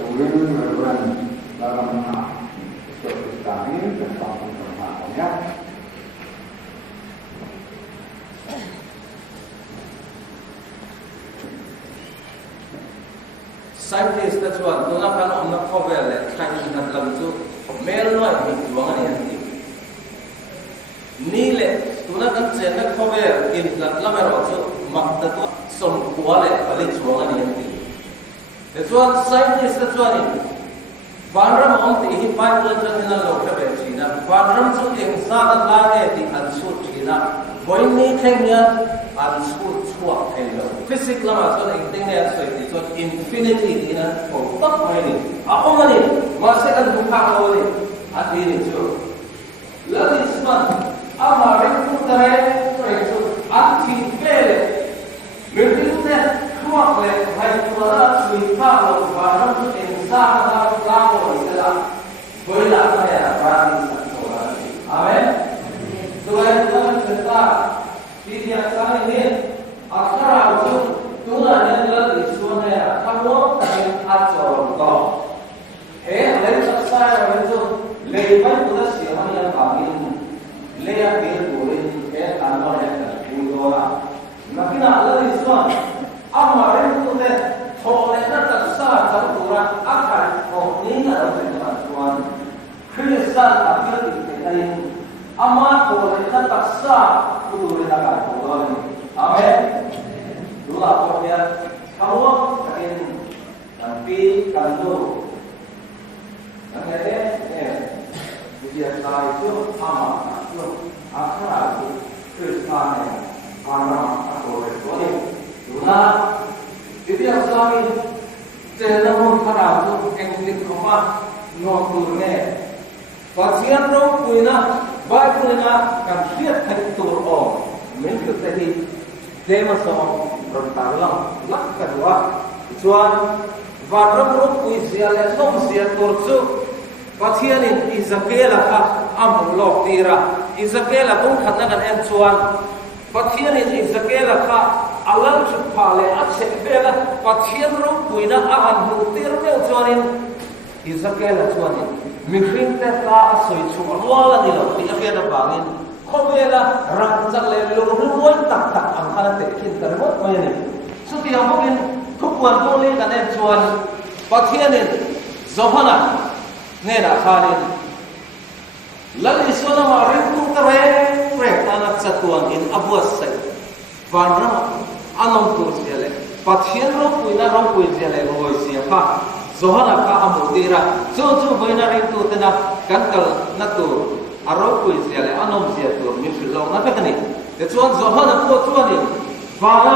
tuwing berbulan dalam kami tentang informasinya. Scientist that's what no na kan om na cover le Chinese na lam chu mel no ai ni tuang ani ni le tuna kan chen na cover in lat lam ro chu mak ta tu som kwa le pali chuang ani that's what scientist that's what ni vanram om ti hi Bible chan na lo ka be chi na vanram chu eng sa na la ne ti an su chi na boy ni theng ya an su chua thei lo physics lama so eng ting ne so ti so infinity ni na ko tak mai ni a om ni ma se kan bu ka ho ni a ti ni chu la ni sman a ma re ku tare re chu a ti pe le me ti ne khwa le hai tu la sui ka lo vanram chu eng sa na la lo ni la boy la ma ya ba ni sa so la amen so ai tu ta dia sang ini akara itu Tuhan yang telah disuruhnya kamu akan ajar kau. Lain saya itu lepas sudah siapa yang kami lepas dia boleh tanpa yang kedua. Makin Allah disuruh amaran itu deh soalnya tersa terturut akan ini adalah Tuhan Kristen akhir ini amat boleh tersa turun akan Tuhan. Amin. Dulu apabila kamu akan nanti kandu, akhirnya dia itu amat itu akar itu Kristen karena aku berdoa. Dulu itu yang kami cenderung pada itu engkau kemana nongkrongnya. Pasien roh puina, baik puina kan siap hentur om. Mungkin tadi tema sama rentarlang lah kedua cuan varang roh puisia le nom sia torsu pasien ini Izakela ka amulok tira Izakela kung katakan en cuan pasien ini Izakela ka alam supale aceh bela pasien roh puina akan hutir me cuanin Izakela cuanin mungkin teta asoi cuan wala dilo tidak ada bangin kobela ranjak le lurumuan tak ang kanate kintar mo mayani so ti amogin kupuan tole kanen chuan pathianin zohana nena khanin lali sona ma rintu tare pre tanak satuan in abuas sai vanra anom tur siale pathian ro puina ro pui siale hoi sia pa zohana ka amudira so boina rintu tena kankal natu arau pui siale anom sia tu mimpi long na pekani te chuan zohana ko chuani vana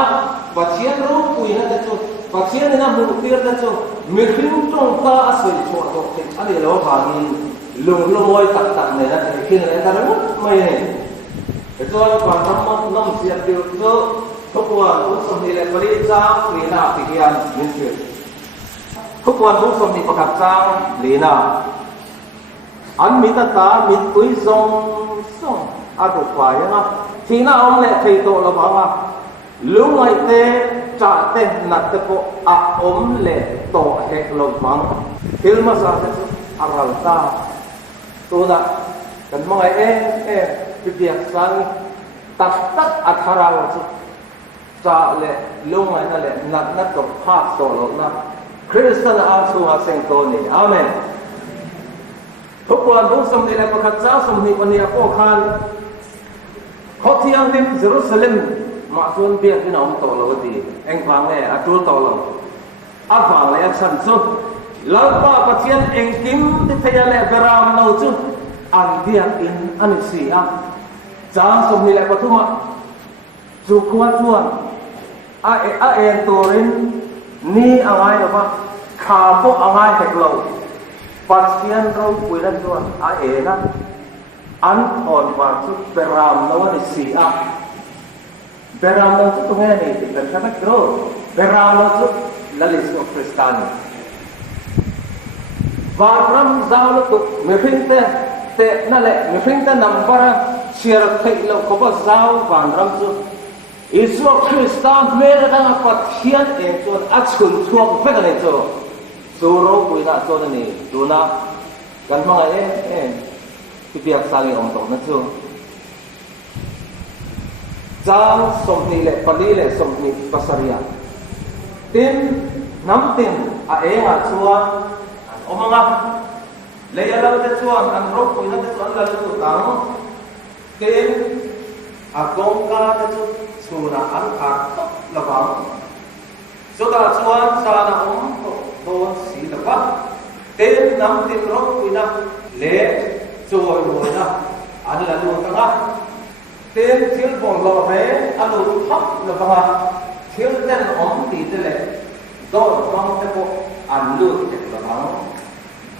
pathian ro pui na te chu pathian na mu tir na chu mihim tong ta asoi chu to te ani lo bani lung loi tak ne na te kin na ta ro mai ne te chuan pan ram nam sia ti chu thokwan u som ni le pari cha ni na pi hian mimpi thokwan u som ni pakhat cha li na an mi ta ta mi tui zong song a ru kwa ya na thi na om le thei to lo ba wa lu ngai te cha te na te ko a om le to he lo bang thil ma sa te a ral ta tu da kan mo ngai pi biak sang tak a thara lo chu cha le lu ngai na le na to pha to lo na Kristen a su a seng to ni amenทุกวันบุษมนี่แหละประคัตเจ้าสมนิวันนี้ก็ขันเขาที่ยังที่เยรูซาเล็มมาชวนเบียร์ที่น้องโตแล้วดีเอ็งฟังเลยอาจูโตแล้วอาฟังเลยฉันสุดแล้วป้าปะเทียนเอ็งกิมที่พยาเลเบรามเราจุดอันเดียกินอันนี้สิอ่ะจ้าสมนี่แหละปฐุมจุกวัดชวนเอ็นตัวรินนี่อะไรหรอปะขาพวกอะไรเด็กเราpasien rau puilan tuan aena an on waktu beram lawan sia beram lawan tu ngene ni kan kata kro beram lawan tu lalis ko Kristen varam zaul tu mefinte te nale mefinte number share thei lo ko ba zau varam tu isu Kristen mere dang pasien e tu achun thuak pe kan tu suro pui na so ni tuna kan mga ti biak sali ong to na chu jang som ni le pali le som ni pasaria tin nam tin a enga chuan o mga leya lang te chuan an ro pui na te chuan la lu tang tin a gong ka te chu chuna an ka la bang so ta chuan sa na don si la ba ten nam tin ro pui na le chuan mo na an la lu tanga ten thil bong lo re alu thap la ba thil ten om ti te le do bang te ko an lu te la ba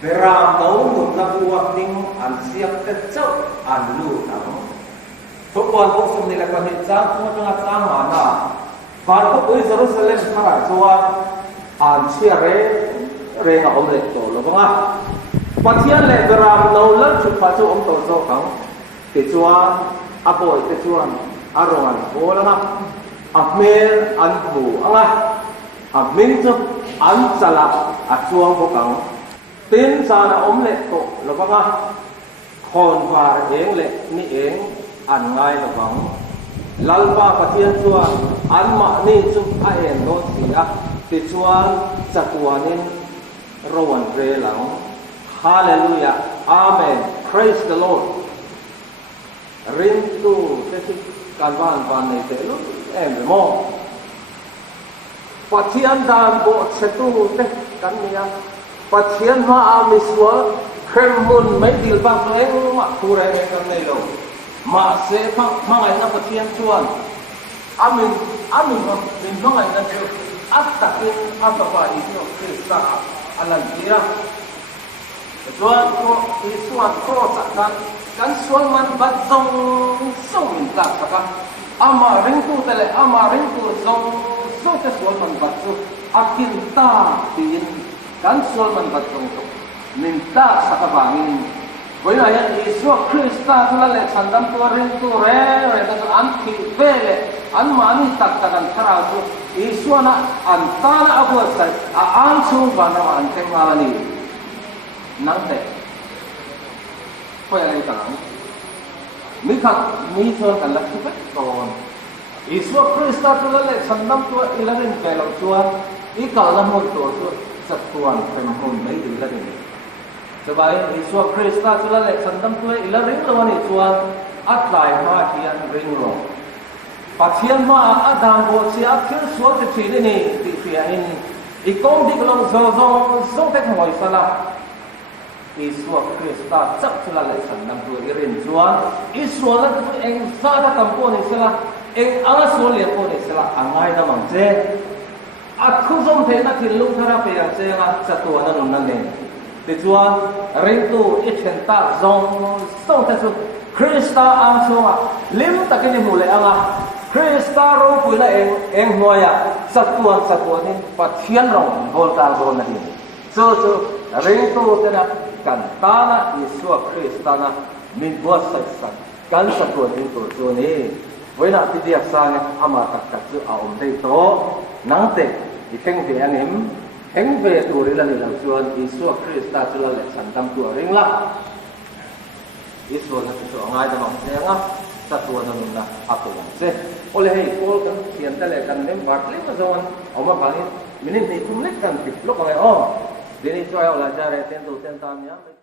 beram tau mun na buat ting an siap te chau an lu naทุกวันพวกสมนิละกันเหตุจ้างพวกงานจ้างมาหน้าฟันพวกอิสราเอลทั้งหลายชัวอ่านเชื่อเรงเอาเล็กโตแล้วก็ว่าปัจจัยเล็กรามเราเลิกชุดปัจจุบันโตโตเขาติดชัวอาโปยติดชัวอารมณ์โอ้แล้วนะอับเมลอันบูอะไรอับมินจุอันสลับอัดชัวพวกเขาตินสารอมเล็กโตแล้วก็ว่าคนฝ่าเองเล็กนี่เองอันง่ายระวังลัลปาปะเทียนชัวอันมานี่จุดไอเอ็นโนสีอะติดชัวจักรวานินรวันเรหลังฮาเลลูยาอาเมน praise the Lord ริมตูเทศการบ้านในเตลุเอ็มโมปะเทียนดานโบเซตูเตกันเนี่ยปะเทียนมาอามิสวะเครมมุนไม่ดีลปังเองมาคูเรเองกันในโลกมาเสพมังไงนับเทียนชวนอามินมินมังไงนั่นคืออัตตะกินอัตตะวาอิโนคริสต์อันนั้นเดียชวนก็อีชวนโคตรกันชวนมันบัดซงส่งอินทักสักอามาริงตูเตเลอามาริงตูซงส่งแต่ชวนมันบัดซงอากินตาตีนกันชวนมันบัดซงมินตาสักบางอินเวลาอย่างอิสระคริสต์ทุลักสันดำตัวเรื่องตัวเร่ก็จะอันที่เวลอันมานี่ตักกันทาราสุอิสระนะอันตานะอาบุษย์อันสูงกว่านะอันเทมาลีนั่งเตะพออะไรกันมีขัดมีส่วนกันลักษณะตอนอิสระคริสต์ทุลักสันดำตัวอิเลนเวลาตัวอีกาละมุนตัวสัตว์ตัวเป็นคนไม่ดีละนี่sebab Yesus Kristus sudah leksan tentu ilah ring lawan itu atlai ma kian ring lo. Pasien ma adam bo siap kir suatu ciri ni tiada ini. Ikom di kalau zong tek moi salah. Yesus Kristus cak sudah leksan tentu irin jual. Yesus lah tu eng sada kampo ni salah. Eng alas boleh pun ni salah. Angai dah mangse. Aku zong pernah tilung thara peyang saya satu anak nunang ni. Tujuan rintu ikhenta zong song tesu Krista ang soa lim takini mulai anga Krista ro pula eng moya satuan ni pathian rong volta zon nahi so rintu tena kan tana Yesus Krista na min buat saksan kan satuan rintu zoni wena tidiak sang ama takatsu aom dei to nangte ikeng de anim Heng về tuổi là người làm chuan Isu Krista chula lệ sản tâm tuổi ring la Isu là cái chỗ ngay đó mà sẽ ngáp sát tuổi nó mình là áp dụng sẽ ole hay cô kan hiện tại là kan nem bát lên mà rồi ông mà bảo mình nên thì cũng lấy kan tiếp lúc này oh đến đây cho là ra đây tên tu tên tam nhá